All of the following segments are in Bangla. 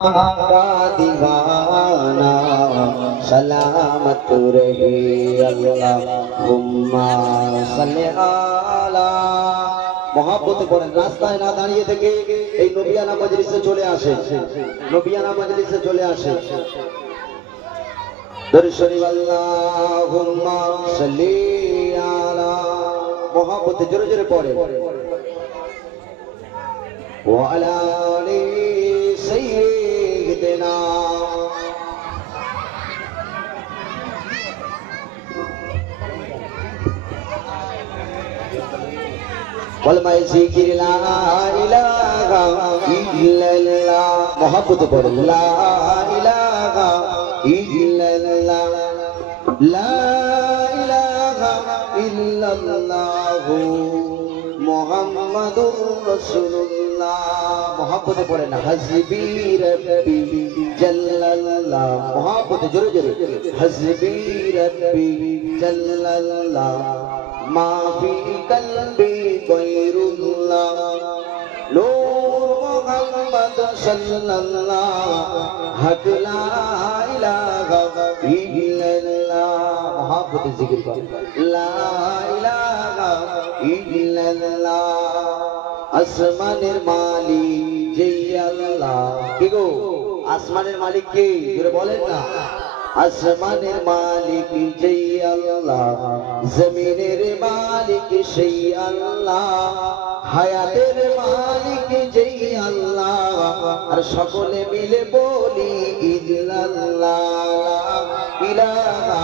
का दीवाना सलामत रहे अल्लाहुम्मा सल्ली आला। मोहब्बत করেন, রাস্তায় না দাঁড়িয়ে থেকে এই নবিয়ানা মজলিসে চলে আসে, নবিয়ানা মজলিসে চলে আসে। দরুদ শরীফ আল্লাহুম্মা সাল্লি আলা। মোহব্বতে জোরে জোরে পড়ে ওয়া আলা আলি সাইয়্যিদিনা। কলমায়ে জিকির লা ইলাহা ইল্লাল্লাহ। মোহব্বতে পড়ে লা ইলাহা ইল্লাল্লাহ, লা ইলাহা ইল্লাল্লাহু মুহাম্মাদুর রাসূলুল্লাহ। মোহব্বতে পড়েন হাসবি রাব্বি জাল্লাল্লাহ। মোহব্বতে জোরে জোরে হাসবি রাব্বি জাল্লাল্লাহ মা ফি কলবি গায়রুল্লাহ নূর মুহাম্মদ সাল্লাল্লাহ হক লা ইলাহা ইল্লাল্লাহ। মোহব্বতে জিকির কর লা ইলাহা ইল্লাল্লাহ। আসমানের মালিক যেই আল্লাহ। কি গো, আসমানের মালিক কে? জোরে বলেন না। আসমানের মালিক যেই আল্লাহ, জমিনের মালিক সেই আল্লাহ, হায়াতের মালিক যেই আল্লাহ, আর সকলে মিলে বলি ইল্লাল্লাহ ইলাহা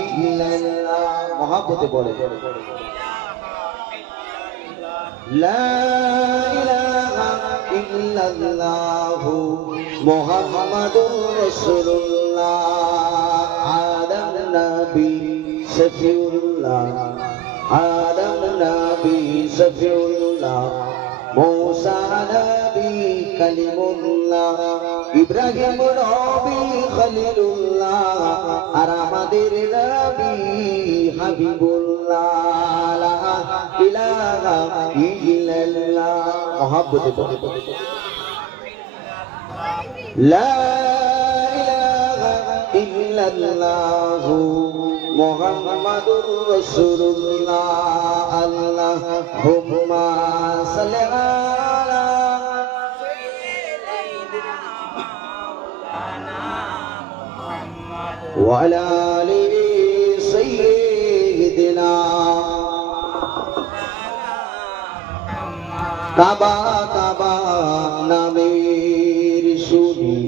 ইল্লাল্লাহ। মোহব্বতে বলে লা ইলাহা ইল্লাল্লাহু মুহাম্মাদুর রাসূলুল্লাহ। আদম নবী সফিউল্লাহ, আদম নবী সফিউল্লাহ, মূসা নবী কালিমুল্লাহ, ইব্রাহিম নবী খলিলুল্লাহ, আর আমাদের নবী হাবিবুল্লাহ। লা ইলাহা ইল্লাল্লাহ। মোহব্বতে পড়ে লা ইলাহা ইল্লাল্লাহু মুহাম্মাদুর রাসূলুল্লাহ। আল্লাহুম্মা সাল্লি আলা ওয়া আলা আলি সাইয়্যিদিনা। কাবা কাবা নামের শুনি,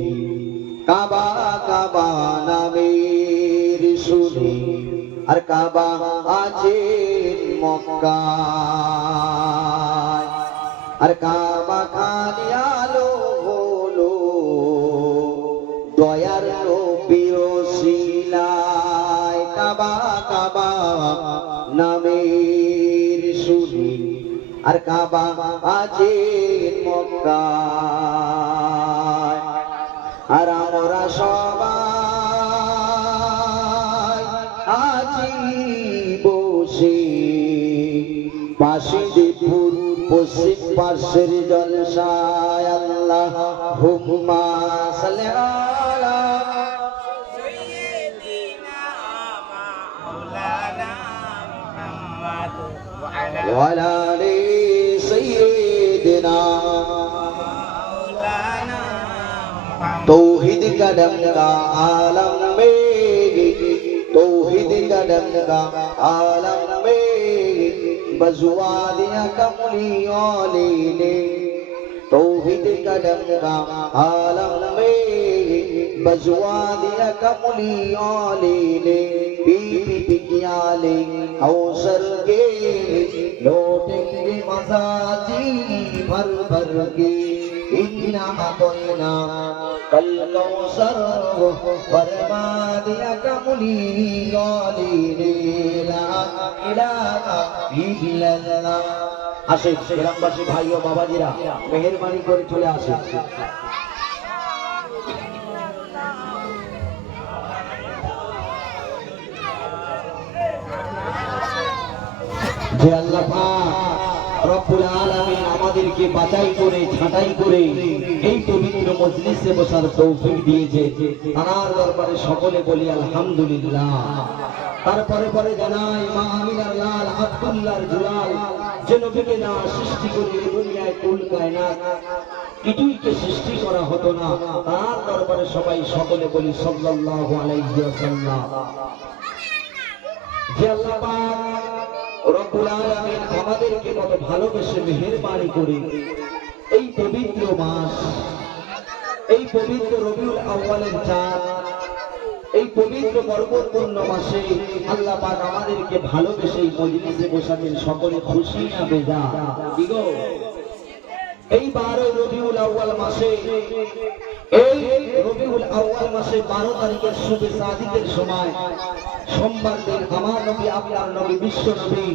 কাবা কাবা নামের শুনি, আর কাবা আছে মক্কায়, আর কাবা খালি আলো হলো দয়ার নবীর ওসিলায়। কাবা কাবা নামের শুনি, আর কাবা আছে মক্কায়, আর আমরা সবাই আছি বসে বাসুদেবপুর পশ্চিম পার্শ্বের জলসায়। আল্লাহুম্মা সাল্লি আলা ওয়া আলা আলি सैयदना। तौहीद का डंका आलम में, तौहीद का डंका आलम में बजुआ दिया कमलियों ने। तौहीद का डंका आलम में बजुआ दिया कमलियों ने। बीबी बिकियाले अवसर के लौटेंगे मजाजी भर भर के। इन्ना अतोइना कल कौसर फरमा दिया कमली गौली ने। ला इलाहा इल्लल्लाह। আসে গ্রামবাসী ভাই ও বাবাজিরা, মেহেরবানি করে চলে আসে। যে আল্লাহ পাক রব্বুল আলামিন আমাদের আমাদেরকে বাছাই করে ছাঁটাই করে এই পবিত্র মজলিসে বসার তৌফিক দিয়েছে। তার দরবারে সকলে বলি আলহামদুলিল্লাহ। তারপরে পরে জানাই মা আমিনার লাল আব্দুল্লাহর জুলাল যে নবীকে না সৃষ্টি করে এই দুনিয়ায় কুল কায়নাত কিছুই তো সৃষ্টি করা হতো না। তার দরবারে সবাই সকলে বলি সাল্লাল্লাহু আলাইহি ওয়াসাল্লাম। যে আল্লাহ পাক রব্বুল আলামিন আমাদেরকে কত ভালোবেসে মেহেরবানি করে এই পবিত্র মাস, এই পবিত্র রবিউল আউয়ালের চাঁদ, এই পবিত্র বরকতপূর্ণ মাসে আল্লাহ পাক আমাদেরকে ভালোবেসে এই মজলিসে বসাতেন। সকলে খুশি না বেজা? কি গো, এই 12 রবিউল আউয়াল মাসে, এই রবিউল আউয়াল মাসে 12 তারিখের শুভে সাদিকের সময় সোমবার দিন আমার নবী আপনার নবী বিশ্ব নবী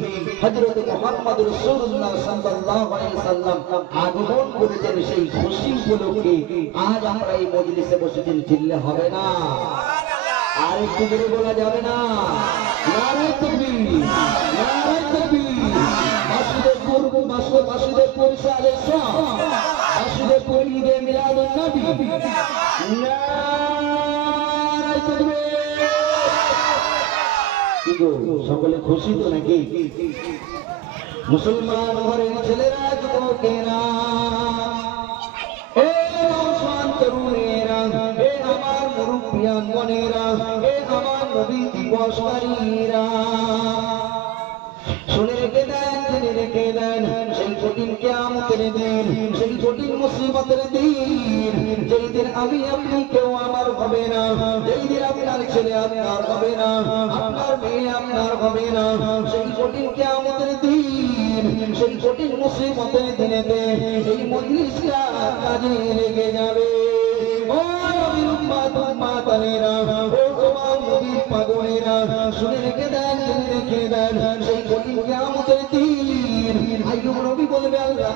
হযরত মুহাম্মদ রাসূলুল্লাহ সাল্লাল্লাহু আলাইহি সাল্লাম আগমন করেছেন। সেই খুশি উপলক্ষে আজ আমরা এই মজলিসে বসেছি। চিল্লে হবে না? আর একটু জোরে বলা যাবে না? নারে তাকবীর, নারে তাকবীর। বাসুদেবপুর সালেসা, বাসুদেবপুর ঈদে মিলাদুন নবী, নারে তাকবীর। কি গো, সকলে খুশি তো নাকি? মুসলমান ঘরের ছেলেরা যুবকেরা, এ নওজওয়ান তরুণেরা, এ আমার মুরব্বিয়ান বোনেরা, এ আমার নবী দিবসকারীরা, শুনে রেখে দেন, জেনে রেখে দেন, সেই কঠিন কিয়ামতের দিন, সেই কঠিন মুসিবতের দিন, যেই দিন আমি আপনি কেউ আমার হবে না, যেই দিন আপনার ছেলে আপনার হবে না, আপনার মেয়ে আপনার হবে না, সেই কঠিন কিয়ামতের দিন, সেই কঠিন মুসিবতের দিনেতে এই মজলিসটা কাজে লেগে যাবে। ও নবীর উম্মত উম্মাতানেরা, ও তোমার নবীর পাগলেরা, শুনে রেখে দেন, জেনে রেখে দেন, সেই কঠিন কিয়ামতের দিন আইয়ুব নবী বলবে আল্লাহ